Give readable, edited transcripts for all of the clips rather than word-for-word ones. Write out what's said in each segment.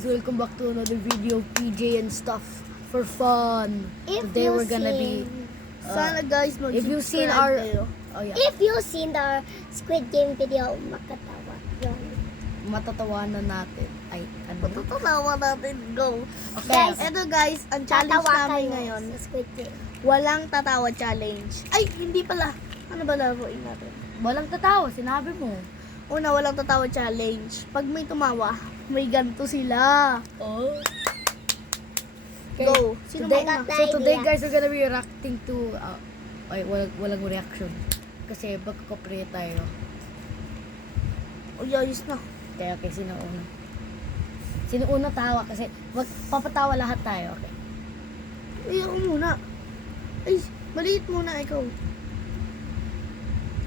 guys, welcome back to another video of PJ and stuff for fun. Today we're gonna be Sana guys, if you've seen our kayo. If you've seen the Squid Game video, makatawa yun. matatawanan natin. Ay, ano? Matatawa natin, go. Okay. Guys, Eto guys, ang challenge Tatawa namin kayo ngayon, sa Squid Game. walang tatawa challenge. Ay, hindi pala. Ano ba laruin natin? Walang tatawa, sinabi mo. Una, walang tatawa challenge. Pag may tumawa, may ganito sila. Oh. Go. Sino Today, mauna? so today guys, we're gonna be reacting to ay, walang reaction. Kasi magkakopre tayo. Uy, ayos na. Okay, sino una? Sino una tawa? Kasi magpapatawa lahat tayo, okay? Ay, ako muna. Ay, maliit muna ikaw.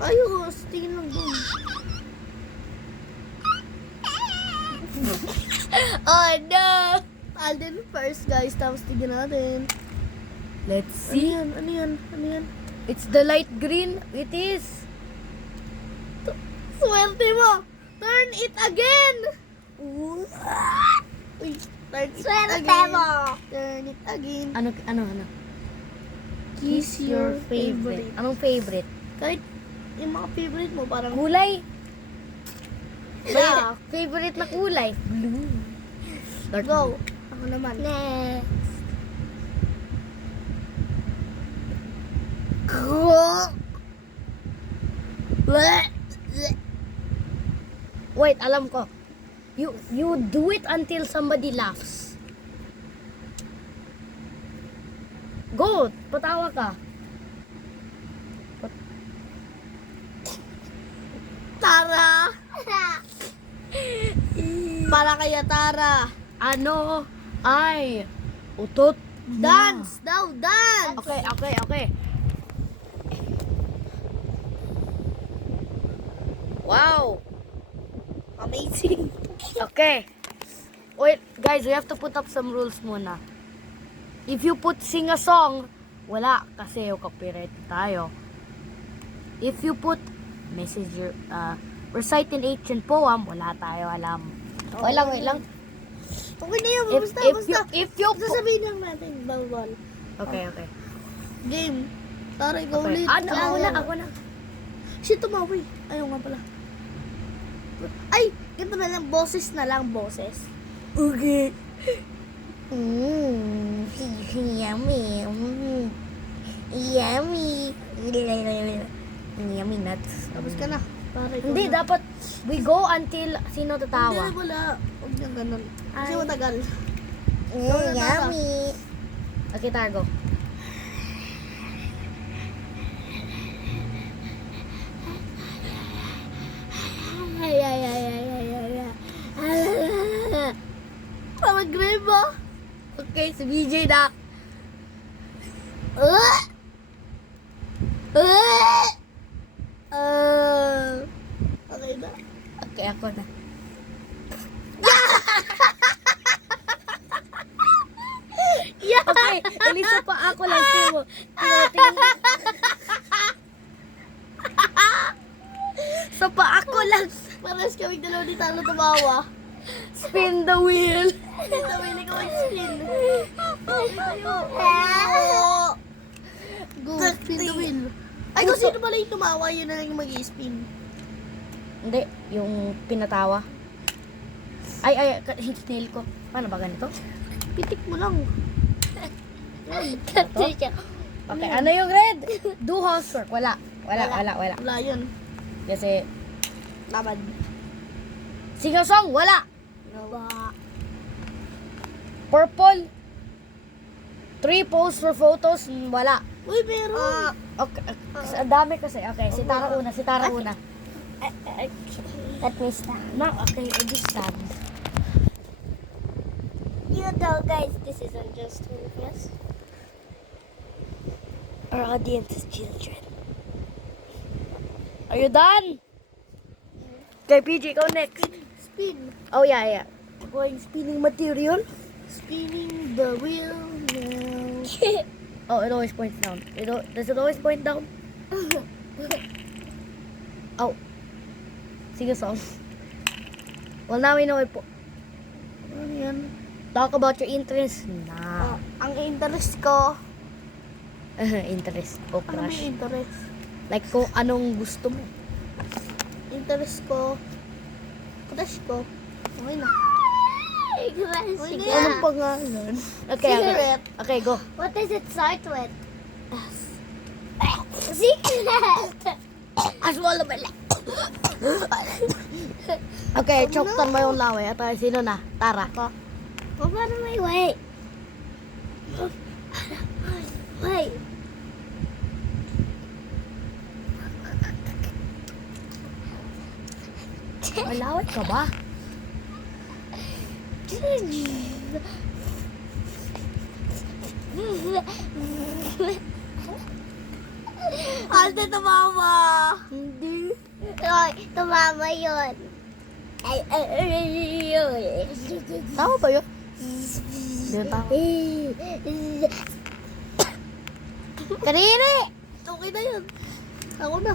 Ayos, tingin lang doon. Oh no! Alden first guys, tapos tignan natin. Let's Ano see. yan? Ano yan? Ano yan? It's the light green. It is. Swerte mo! Turn it again! Uy, turn it Swerte again. mo! Turn it again. Ano? Kiss your favorite. Anong favorite? Kahit yung mga favorite mo, parang Kulay. Yeah. Favorite na kulay. Blue. Dark Go. blue. Ako naman. Next. Wait, alam ko. You do it until somebody laughs. Go, patawa ka. Tara! Para kaya Tara. Ano ay utot? Dance! Daw, dance! Okay. Wow. Amazing. Okay. Wait, guys, we have to put up some rules muna. If you put sing a song, wala kasi yung copyright tayo. If you put recite an ancient poem, wala tayo alam. Wait lang. Okay na yan, basta. If you Sasabihin lang natin, bawal. Okay. Game. Tara, ikaw Okay. ulit. Ako na. Shit, tumawi. Ayaw nga pala. Ay, ganito na lang. Boses na lang, boses. Okay. Yummy. Yummy. Yummy nuts. Tapos ka na. Para ikaw Hindi, na. dapat we go until sino tatawa. Hindi, wala. Huwag niyang ganun. Kasi Ay. matagal. Yummy. Okay, Targo. Parang grave ba? Okay, si BJ na. Okay na. Okay, ako na. Okay, ilisa pa ako lang. Tingnan. Sa pa ako lang. Paras kami dalawa ni Tano tumawa. Spin the wheel. Ito, hindi ko mag-spin. Go, spin the wheel. Ay, kung sino pala yung tumawa, yun na lang yung mag-i-spin. Hindi, yung pinatawa. Ay, hitsnail ko. Paano ba ganito? Pitik mo lang. Okay, ano yung red? Do housework. Wala. Wala yun. Kasi, Tamad. sing a song. Wala. Wala. Purple. 3 posts for photos. Wala. Uy, meron. Okay, ang dami kasi. Okay, si Tara una. Let me stop. No, okay, I just stand. You know, guys, this isn't just us. Our audience is children. Are you done? Okay, PJ, go next. Spin. Oh, yeah. Going spinning material. Spinning the wheel now. Oh, it always points down. Does it always point down? Oh. Sing a song. Well, now we know it. Ano yan? Talk about your interest na. Ang interest ko, Interest o ano ba crush. yung interest? Like kung anong gusto mo. Interest ko, crush ko, okay na. Crush Okay na ka. yan. Anong pangalan? Okay, okay. Cigarette. Okay, go. What does it start with? Secret. Aswala ba lang? Okay, choktan mo yung laway. At sino na? Tara. Oh, paano may wait? Wait. Malaway ka ba? Alden, tumama! Hindi. Oy, tumama yun. Yun. Tama ba yun? Hindi tama. Kanini! Okay na yun. Ako na.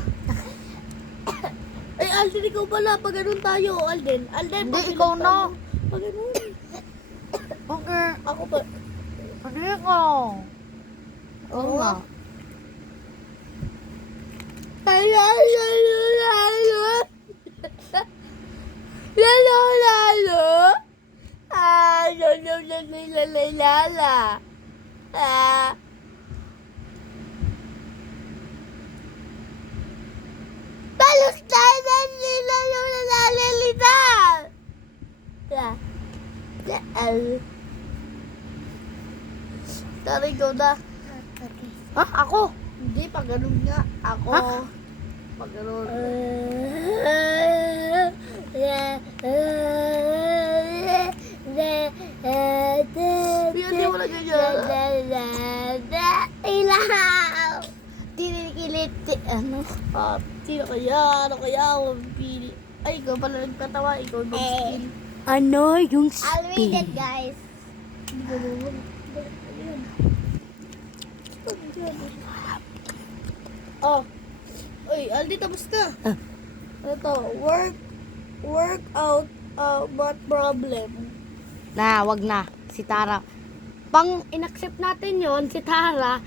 Ay, Alden, ikaw pala. Pag ganun tayo, Alden. Alden, Hindi, pag ikaw ganun na. tayo. Pag ganun. Okay. Ako pa. Hindi ko. Oo nga. Talos tayo na nila yung nalalilita. Tari ko na. Ha? Ako? Hindi, pag ganun nga. Ako. Ha? Pag ganun. Hindi mo na ganyan. Ilaw! Tinikilit. Ano? Sino kaya? Ano kaya? Ako pili. Ay, ikaw pala nagtatawa. Ikaw mag-spin. Ano yung I'll read it, spin? guys. Hindi ko naman. Ayun. Oh. Uy, Aldi, tapos na. Ah. Ano to? Work out what problem? Na, wag na. Si Tara. Pang inaccept natin yon si Tara,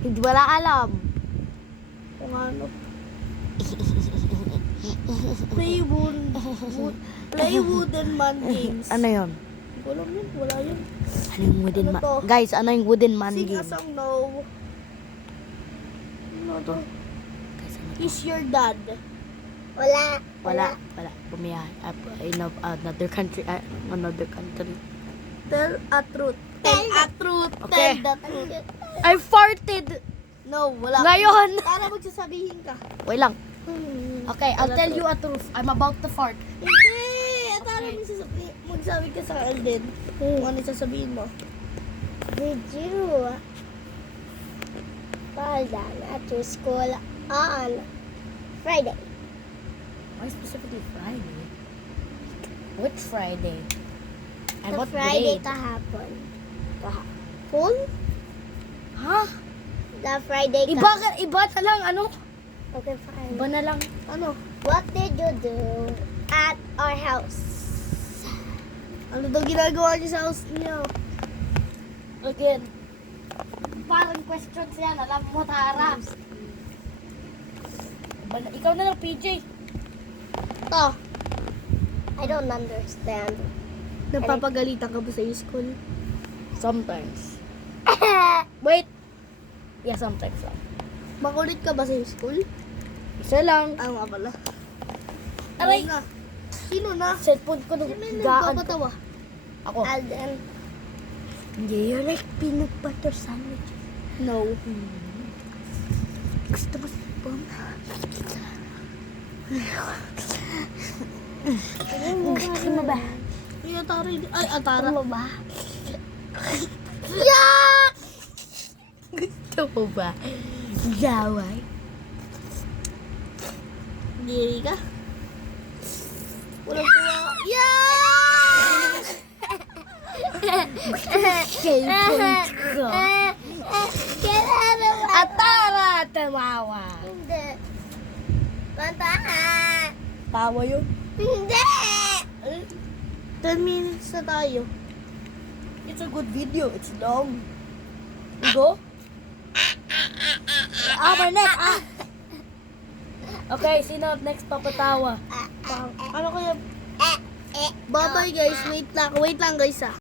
hindi wala alam. Kung ano. Play wooden man games. Ano yon? Hindi ko alam yun. Wala yun. Ano yung wooden Ano man? to? Guys, ano yung wooden man Sing a game? song, no. Ano to? Guys, ano to? Kiss your dad. Wala. Wala. Bumiyahe. In another country. Another country. Tell a truth. Tell a truth. Okay. Tell the truth. I farted! No, wala. Ngayon! Para magsasabihin ka. Wait lang. Hmm. Okay, I'll tell you a truth. I'm about to fart. Hindi! Atara magsabi ka sa Alden. Kung ano sasabihin mo. Did you fall down at your school on Friday? Why specifically Friday? Which Friday? And The what Friday grade? kahapon. Full? Ha? The Friday Iba na lang, ano? Okay, fine. Iba na lang. Ano? What did you do at our house? Ano daw ginagawa niyo sa house niyo? Again. Parang questions yan. Alam mo, Tara. Ikaw na lang, PJ. To. I don't understand. Napapagalitan ka ba sa school? Sometimes. Wait. Yeah, sometimes lang. Makulit ka ba sa school? Isa lang. Nga pala. Aray! Ano na? Sino na? Cellphone ko nung Sino yung higaan ko. nagpapatawa? Ako. Alden. Do you like peanut butter sandwich? No. Gusto mo spam? Gusto mo ba? Ay, Atara. Ay, Atara. Gusto mo ba? Yak! Gusto mo ba? Gaway? Diri ka? Walang tuwa. Yak! Cellphone ko. Kailan ba? Atara! Tawawa! Hindi. Banta. Tawa yun? Hindi. 10 minutes na tayo. It's a good video. It's long. You go? My neck! Okay, sino next papatawa? Ano kaya? Bye-bye guys. Wait lang guys ah.